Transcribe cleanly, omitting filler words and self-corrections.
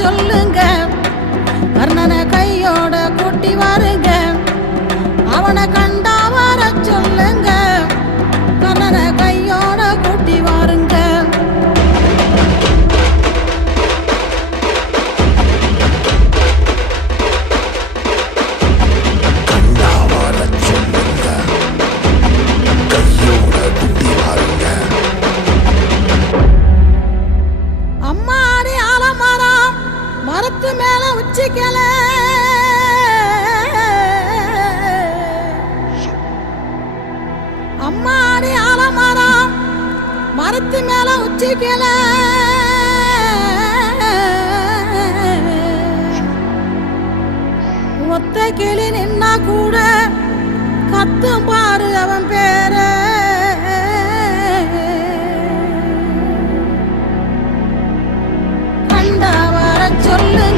சொல்லுங்க, கர்ணனை கையோட கூட்டி வாருங்க. அவனை கண்டா வர சொல்லுங்க, கர்ணனை கையோட கூட்டி வாருங்க. அம்மாடி ஆலமரம் மரத்து மேல உச்சிக்கல, அம்மாடி ஆலமரம் மரத்து மேல உச்சிக்கல.